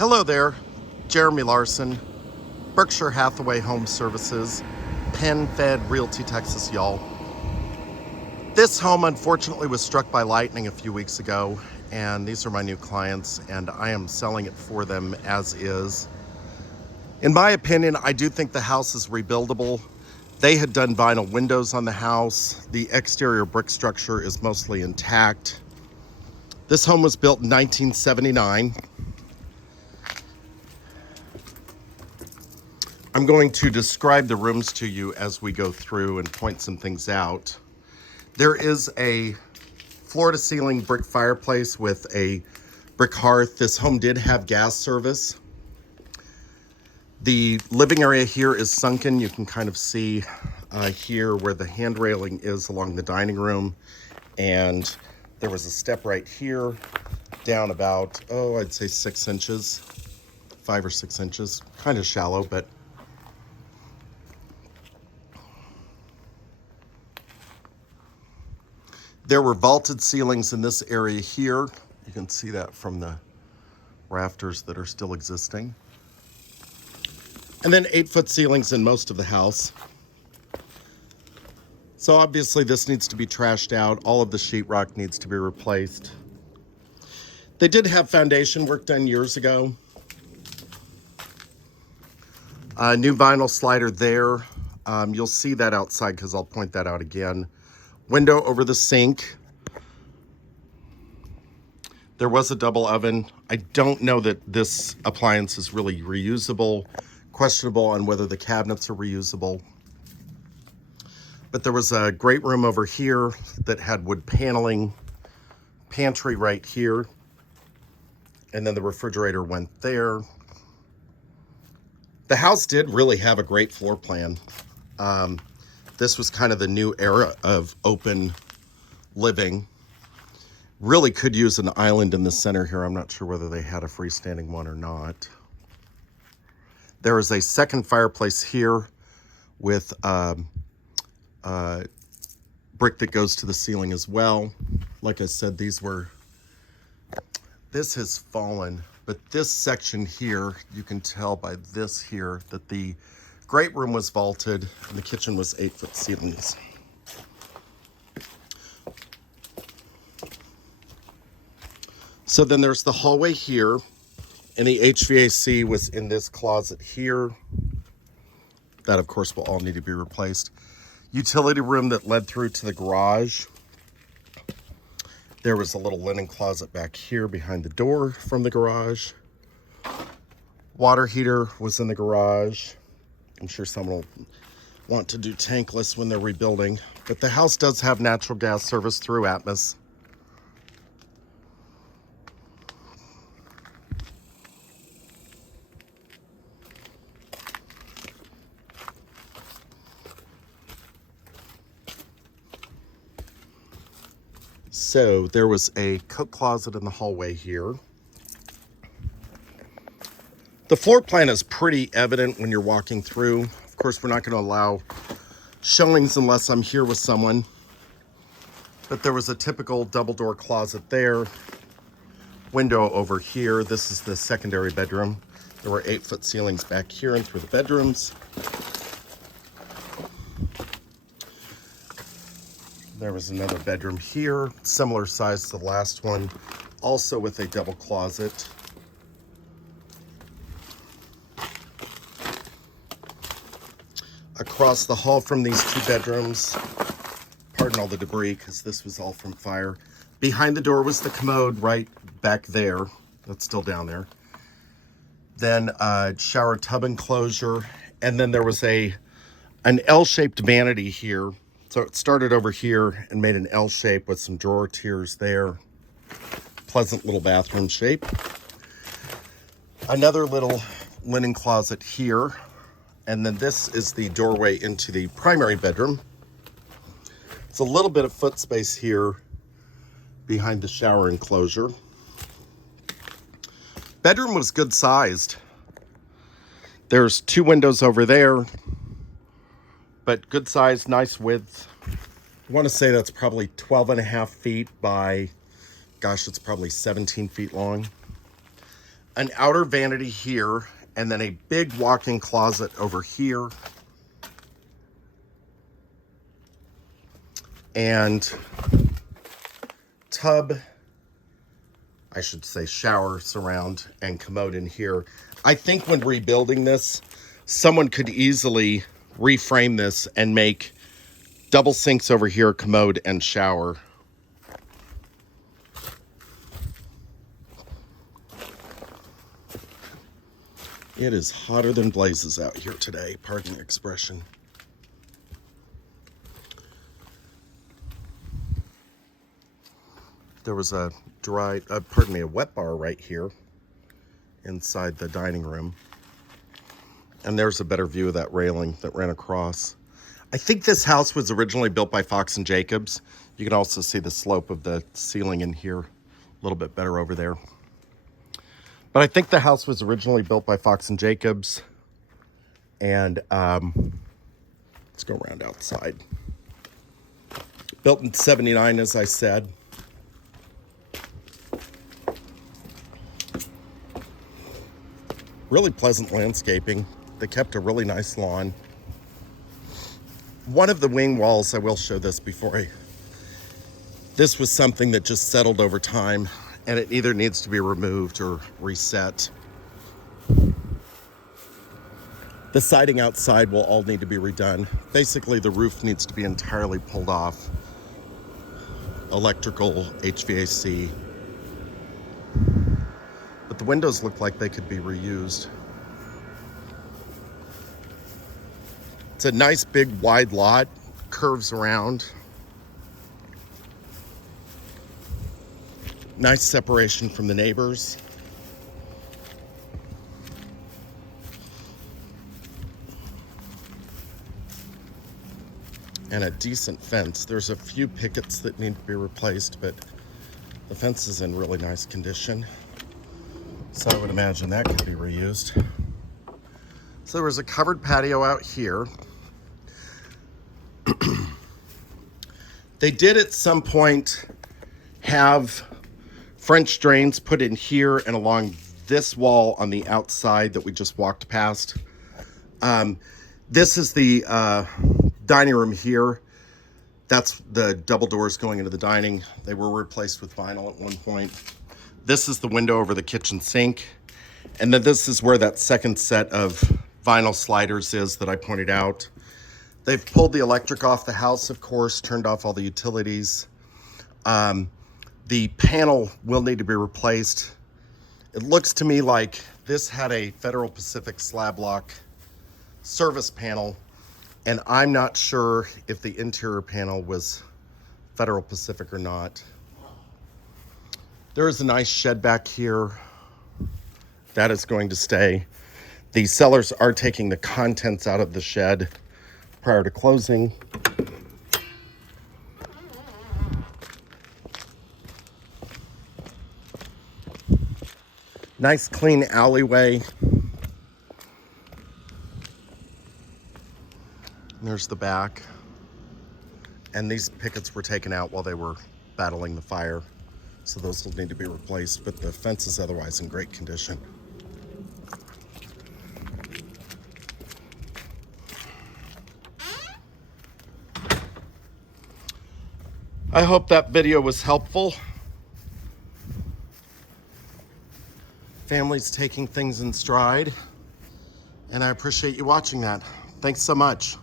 Hello there, Jeremy Larsen, Berkshire Hathaway HomeServices, PenFed Realty, Texas, y'all. This home unfortunately was struck by lightning a few weeks ago, and these are my new clients, and I am selling it for them as is. In my opinion, I do think the house is rebuildable. They had done vinyl windows on the house. The exterior brick structure is mostly intact. This home was built in 1979. I'm going to describe the rooms to you as we go through and point some things out. There is a floor-to-ceiling brick fireplace with a brick hearth. This home did have gas service. The living area here is sunken. You can kind of see here where the hand railing is along the dining room. And there was a step right here down about, I'd say 6 inches, 5 or 6 inches. Kind of shallow, but there were vaulted ceilings in this area here. You can see that from the rafters that are still existing. And then 8-foot ceilings in most of the house. So obviously this needs to be trashed out. All of the sheetrock needs to be replaced. They did have foundation work done years ago. A new vinyl slider there. You'll see that outside because I'll point that out again. Window over the sink. There was a double oven. I don't know that this appliance is really reusable. Questionable on whether the cabinets are reusable. But there was a great room over here that had wood paneling. Pantry right here. And then the refrigerator went there. The house did really have a great floor plan. This was kind of the new era of open living. Really could use an island in the center here. I'm not sure whether they had a freestanding one or not. There is a second fireplace here with brick that goes to the ceiling as well. Like I said, this has fallen, but this section here, you can tell by this here that the great room was vaulted and the kitchen was 8-foot ceilings. So then there's the hallway here, and the HVAC was in this closet here. That of course will all need to be replaced. Utility room that led through to the garage. There was a little linen closet back here behind the door from the garage. Water heater was in the garage. I'm sure someone will want to do tankless when they're rebuilding, but the house does have natural gas service through Atmos. So there was a coat closet in the hallway here. The floor plan is pretty evident when you're walking through. Of course, we're not going to allow showings unless I'm here with someone. But there was a typical double door closet there. Window over here. This is the secondary bedroom. There were 8-foot ceilings back here and through the bedrooms. There was another bedroom here, similar size to the last one, also with a double closet. Across the hall from these 2 bedrooms, pardon all the debris because this was all from fire. Behind the door was the commode right back there. That's still down there. Then a shower tub enclosure. And then there was an L-shaped vanity here. So it started over here and made an L shape with some drawer tiers there. Pleasant little bathroom shape. Another little linen closet here. And then this is the doorway into the primary bedroom. It's a little bit of foot space here behind the shower enclosure. Bedroom was good sized. There's 2 windows over there, but good size, nice width. I want to say that's probably 12.5 feet by, gosh, it's probably 17 feet long. an outer vanity here, and then a big walk-in closet over here. And tub, I should say shower surround, and commode in here. I think when rebuilding this, someone could easily reframe this and make double sinks over here, commode, and shower. It is hotter than blazes out here today, pardon the expression. There was a a wet bar right here inside the dining room. And there's a better view of that railing that ran across. I think this house was originally built by Fox and Jacobs. You can also see the slope of the ceiling in here, a little bit better over there. But I think the house was originally built by Fox and Jacobs. And let's go around outside. Built in '79, as I said. Really pleasant landscaping. They kept a really nice lawn. One of the wing walls, I will show this this was something that just settled over time, and it either needs to be removed or reset. The siding outside will all need to be redone. Basically, the roof needs to be entirely pulled off. Electrical, HVAC. But the windows look like they could be reused. It's a nice big wide lot, curves around. Nice separation from the neighbors. And a decent fence. There's a few pickets that need to be replaced, but the fence is in really nice condition. So I would imagine that could be reused. So there was a covered patio out here. They did at some point have French drains put in here and along this wall on the outside that we just walked past. This is the dining room here. That's the double doors going into the dining. They were replaced with vinyl at one point. This is the window over the kitchen sink. And then this is where that second set of vinyl sliders is that I pointed out. They've pulled the electric off the house, of course, turned off all the utilities. The panel will need to be replaced. It looks to me like this had a Federal Pacific slab lock service panel, and I'm not sure if the interior panel was Federal Pacific or not. There is a nice shed back here. That is going to stay. The sellers are taking the contents out of the shed prior to closing. Nice clean alleyway. And there's the back. And these pickets were taken out while they were battling the fire. So those will need to be replaced, but the fence is otherwise in great condition. I hope that video was helpful. Families taking things in stride, and I appreciate you watching that. Thanks so much.